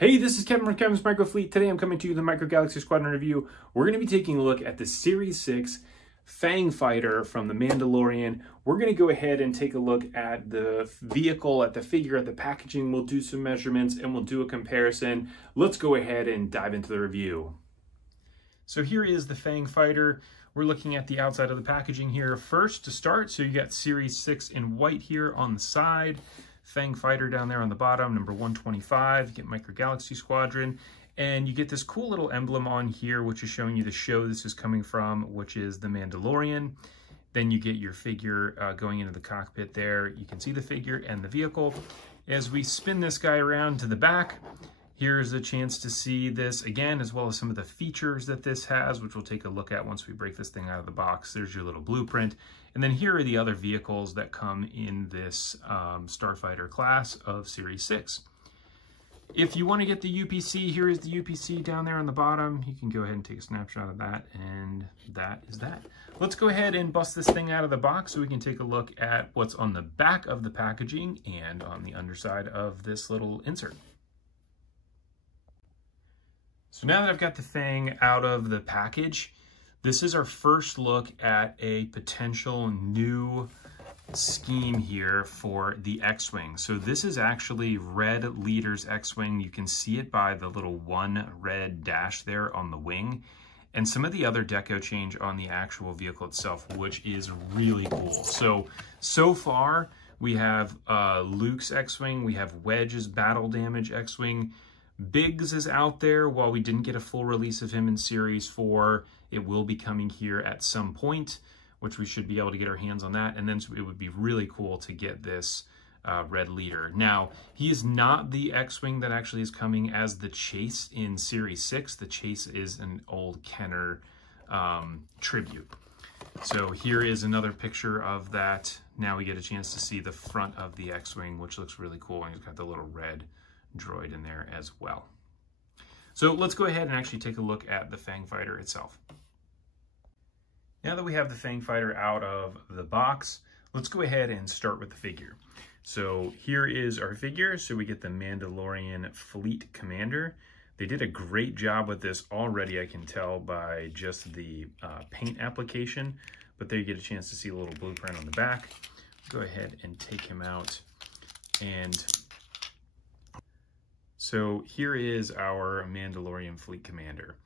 Hey, this is Kevin from Kevin's Micro Fleet. Today I'm coming to you with the Micro Galaxy Squadron review. We're going to be taking a look at the Series 6 Fang fighter from The Mandalorian. We're going to go ahead and take a look at the vehicle, at the figure, at the packaging. We'll do some measurements and we'll do a comparison. Let's go ahead and dive into the review. So here is the Fang fighter. We're looking at the outside of the packaging here first to start. So you got Series 6 in white here on the side. Fang fighter down there on the bottom, number 125. You get Micro Galaxy Squadron, and you get this cool little emblem on here, which is showing you the show this is coming from, which is The Mandalorian. Then you get your figure going into the cockpit there. You can see the figure and the vehicle. As we spin this guy around to the back, here's a chance to see this again, as well as some of the features that this has, which we'll take a look at once we break this thing out of the box. There's your little blueprint. And then here are the other vehicles that come in this Starfighter class of Series 6. If you want to get the UPC, here is the UPC down there on the bottom. You can go ahead and take a snapshot of that, and that is that. Let's go ahead and bust this thing out of the box so we can take a look at what's on the back of the packaging and on the underside of this little insert. So now that I've got the Fang out of the package, this is our first look at a potential new scheme here for the X-Wing. So this is actually Red Leader's X-Wing. You can see it by the little one red dash there on the wing, and some of the other deco change on the actual vehicle itself, which is really cool. So far we have Luke's X-Wing, we have Wedge's battle damage X-Wing. Biggs is out there. While we didn't get a full release of him in Series 4, it will be coming here at some point, which we should be able to get our hands on that. And then it would be really cool to get this Red Leader. Now, he is not the X-Wing that actually is coming as the Chase in Series 6. The Chase is an old Kenner tribute. So here is another picture of that. Now we get a chance to see the front of the X-Wing, which looks really cool. And he's got the little red droid in there as well. So let's go ahead and actually take a look at the Fang fighter itself. Now that we have the Fang fighter out of the box, let's go ahead and start with the figure. So here is our figure. So we get the Mandalorian Fleet Commander. They did a great job with this already, I can tell by just the paint application, but there you get a chance to see a little blueprint on the back. Go ahead and take him out. And so here is our Mandalorian Fleet Commander,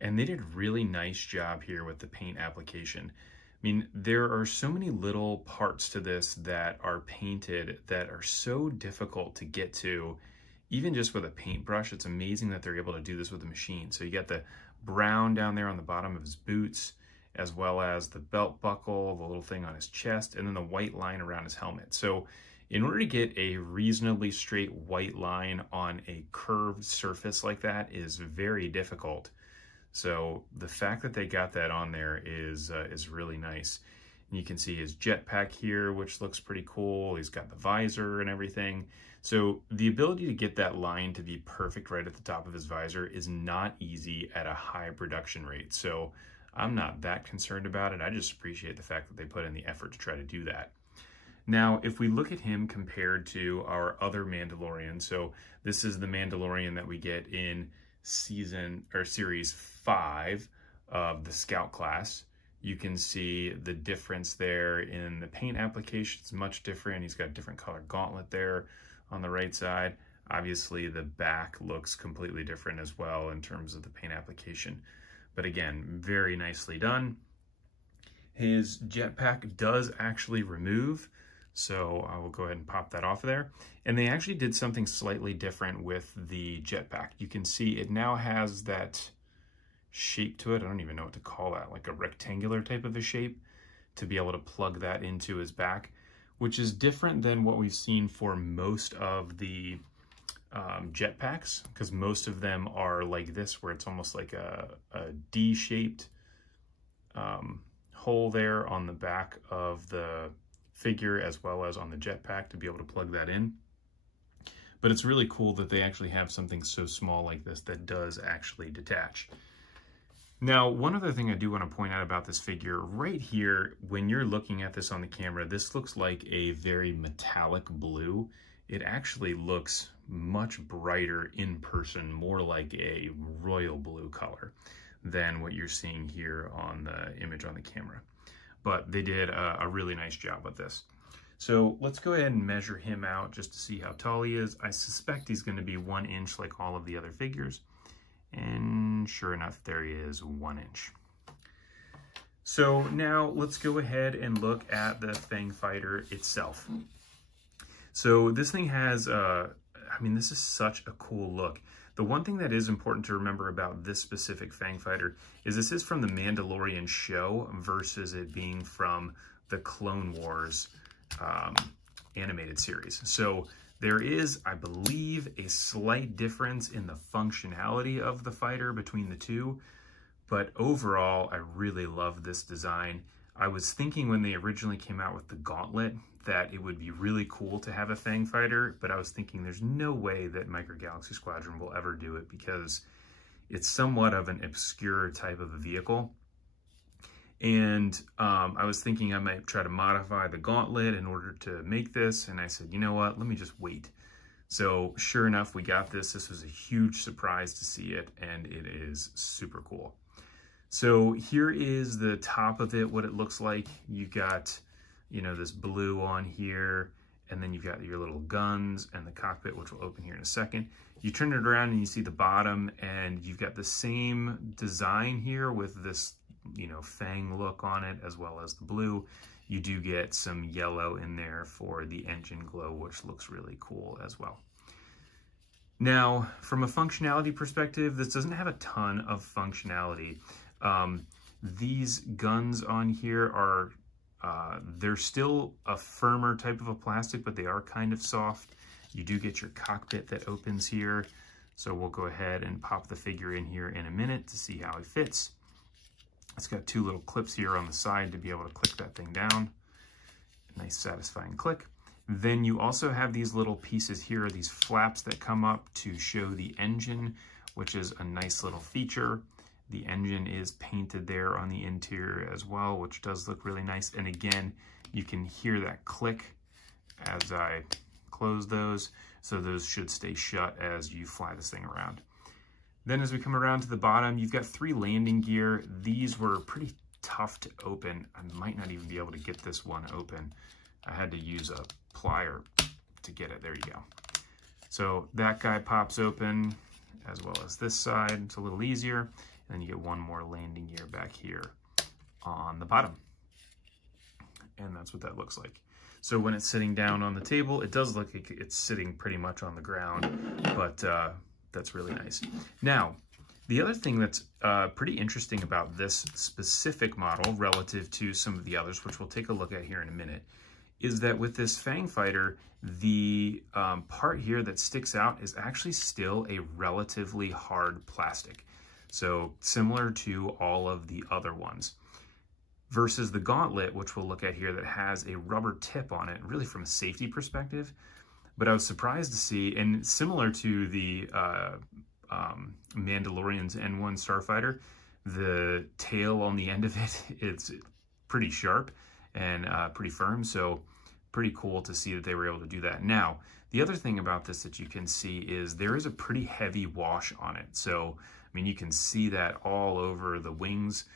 and they did a really nice job here with the paint application. I mean, there are so many little parts to this that are painted that are so difficult to get to, even just with a paintbrush. It's amazing that they're able to do this with a machine. So you got the brown down there on the bottom of his boots, as well as the belt buckle, the little thing on his chest, and then the white line around his helmet. So in order to get a reasonably straight white line on a curved surface like that is very difficult. So the fact that they got that on there is really nice. And you can see his jetpack here, which looks pretty cool. He's got the visor and everything. So the ability to get that line to be perfect right at the top of his visor is not easy at a high production rate. So I'm not that concerned about it. I just appreciate the fact that they put in the effort to try to do that. Now, if we look at him compared to our other Mandalorian, so this is the Mandalorian that we get in Series 5 of the Scout class. You can see the difference there in the paint application. It's much different. He's got a different color gauntlet there on the right side. Obviously, the back looks completely different as well in terms of the paint application. But again, very nicely done. His jetpack does actually remove, so I will go ahead and pop that off of there. And they actually did something slightly different with the jetpack. You can see it now has that shape to it. I don't even know what to call that, like a rectangular type of a shape, to be able to plug that into his back, which is different than what we've seen for most of the jetpacks, because most of them are like this, where it's almost like a D-shaped hole there on the back of the figure as well as on the jetpack to be able to plug that in. But it's really cool that they actually have something so small like this that does actually detach. Now, one other thing I do want to point out about this figure, right here, when you're looking at this on the camera, this looks like a very metallic blue. It actually looks much brighter in person, more like a royal blue color than what you're seeing here on the image on the camera. But they did a really nice job with this. So let's go ahead and measure him out just to see how tall he is. I suspect he's going to be 1 inch like all of the other figures. And sure enough, there he is, 1 inch. So now let's go ahead and look at the Fang Fighter itself. So this thing has, I mean, this is such a cool look. The one thing that is important to remember about this specific Fang Fighter is this is from the Mandalorian show versus it being from the Clone Wars animated series. So there is, I believe, a slight difference in the functionality of the fighter between the two, but overall, I really love this design. I was thinking when they originally came out with the Gauntlet that it would be really cool to have a Fang Fighter, but I was thinking there's no way that Micro Galaxy Squadron will ever do it because it's somewhat of an obscure type of a vehicle. And I was thinking I might try to modify the Gauntlet in order to make this, and I said, you know what, let me just wait. So sure enough, we got this. This was a huge surprise to see it, and it is super cool. So here is the top of it, what it looks like. You got, you know, this blue on here, and then you've got your little guns and the cockpit, which will open here in a second. You turn it around and you see the bottom, and you've got the same design here with this, you know, Fang look on it, as well as the blue. You do get some yellow in there for the engine glow, which looks really cool as well. Now, from a functionality perspective, this doesn't have a ton of functionality. These guns on here are, they're still a firmer type of a plastic, but they are kind of soft. You do get your cockpit that opens here. So we'll go ahead and pop the figure in here in a minute to see how he fits. It's got 2 little clips here on the side to be able to click that thing down. Nice satisfying click. Then you also have these little pieces here, these flaps that come up to show the engine, which is a nice little feature. The engine is painted there on the interior as well, which does look really nice. And again, you can hear that click as I close those. So those should stay shut as you fly this thing around. Then as we come around to the bottom, you've got 3 landing gear. These were pretty tough to open. I might not even be able to get this one open. I had to use a plier to get it. There you go. So that guy pops open, as well as this side. It's a little easier. And then you get 1 more landing gear back here on the bottom. And that's what that looks like. So when it's sitting down on the table, it does look like it's sitting pretty much on the ground, but that's really nice. Now, the other thing that's pretty interesting about this specific model relative to some of the others, which we'll take a look at here in a minute, is that with this Fang Fighter, the part here that sticks out is actually still a relatively hard plastic. So similar to all of the other ones. Versus the Gauntlet, which we'll look at here, that has a rubber tip on it, really from a safety perspective. But I was surprised to see, and similar to the Mandalorian's N1 Starfighter, the tail on the end of it, it's pretty sharp and pretty firm, so pretty cool to see that they were able to do that. Now, the other thing about this that you can see is there is a pretty heavy wash on it. So, I mean, you can see that all over the wings.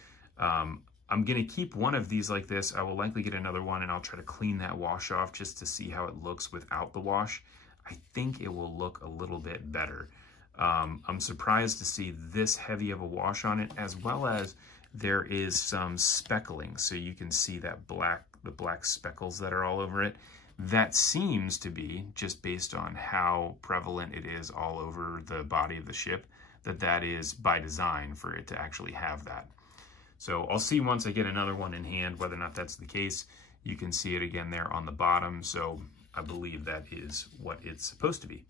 I'm gonna keep one of these like this. I will likely get another one and I'll try to clean that wash off just to see how it looks without the wash. I think it will look a little bit better. I'm surprised to see this heavy of a wash on it, as well as there is some speckling. So you can see that the black speckles that are all over it. That seems to be, just based on how prevalent it is all over the body of the ship, that is by design for it to actually have that. So I'll see once I get another one in hand whether or not that's the case. You can see it again there on the bottom, so I believe that is what it's supposed to be.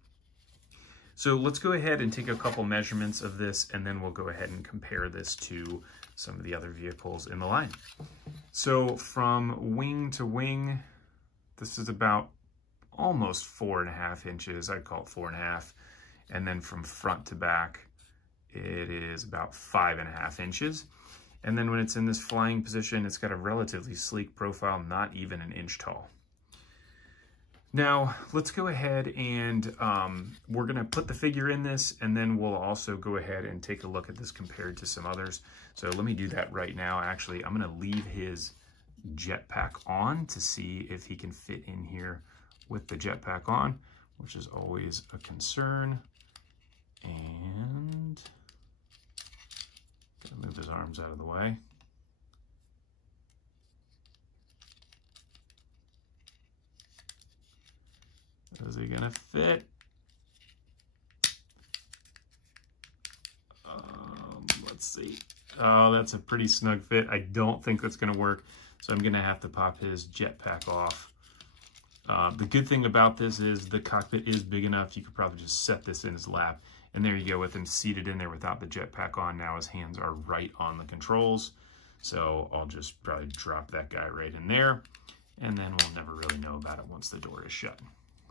So let's go ahead and take a couple measurements of this, and then we'll go ahead and compare this to some of the other vehicles in the line. So from wing to wing, this is about almost 4.5 inches. I'd call it 4.5. And then from front to back, it is about 5.5 inches. And then when it's in this flying position, it's got a relatively sleek profile, not even an inch tall. Now, let's go ahead and we're going to put the figure in this, and then we'll also go ahead and take a look at this compared to some others. So let me do that right now. Actually, I'm going to leave his jetpack on to see if he can fit in here with the jetpack on, which is always a concern. And gotta move his arms out of the way. Is he gonna fit? Let's see. Oh, that's a pretty snug fit. I don't think that's gonna work, so I'm gonna have to pop his jetpack off. The good thing about this is the cockpit is big enough. You could probably just set this in his lap. And there you go, with him seated in there without the jetpack on. Now his hands are right on the controls. So I'll just probably drop that guy right in there. And then we'll never really know about it once the door is shut.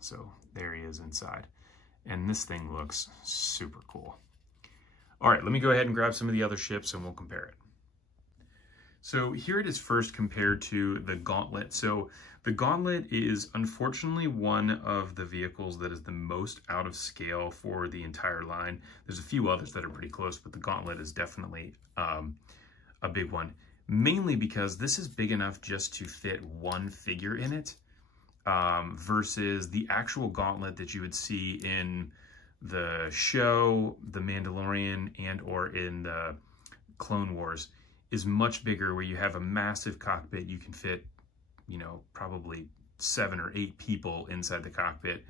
So there he is inside. And this thing looks super cool. All right, let me go ahead and grab some of the other ships and we'll compare it. So here it is first compared to the Gauntlet. So the Gauntlet is unfortunately one of the vehicles that is the most out of scale for the entire line. There's a few others that are pretty close, but the Gauntlet is definitely a big one, mainly because this is big enough just to fit one figure in it, versus the actual Gauntlet that you would see in the show, The Mandalorian, and or in the Clone Wars is much bigger, where you have a massive cockpit. You can fit, you know, probably 7 or 8 people inside the cockpit.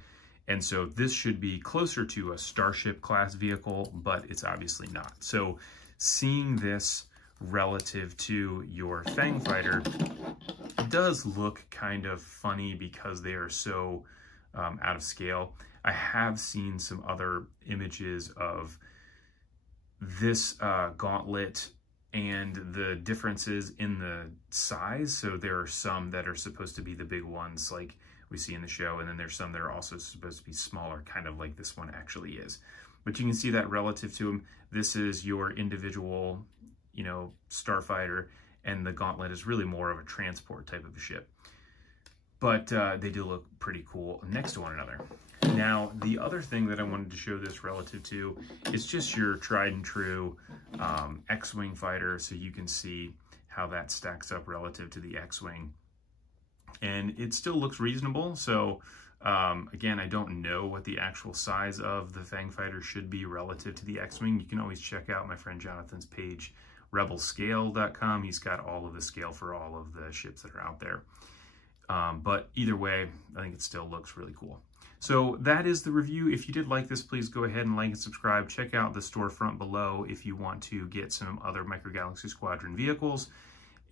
And so this should be closer to a Starship class vehicle, but it's obviously not. So seeing this relative to your Fang fighter, it does look kind of funny because they are so out of scale. I have seen some other images of this Gauntlet and the differences in the size. So there are some that are supposed to be the big ones like we see in the show, and then there's some that are also supposed to be smaller, kind of like this one actually is. But you can see that relative to them, this is your individual, you know, Starfighter, and the Gauntlet is really more of a transport type of a ship. But they do look pretty cool next to one another. Now, the other thing that I wanted to show this relative to is just your tried and true X-Wing fighter, so you can see how that stacks up relative to the X-Wing. And it still looks reasonable. So again, I don't know what the actual size of the Fang fighter should be relative to the X-Wing. You can always check out my friend Jonathan's page, rebelscale.com. He's got all of the scale for all of the ships that are out there. But either way, I think it still looks really cool. So that is the review. If you did like this, please go ahead and like and subscribe. Check out the storefront below if you want to get some other Micro Galaxy Squadron vehicles.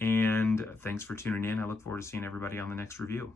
And thanks for tuning in. I look forward to seeing everybody on the next review.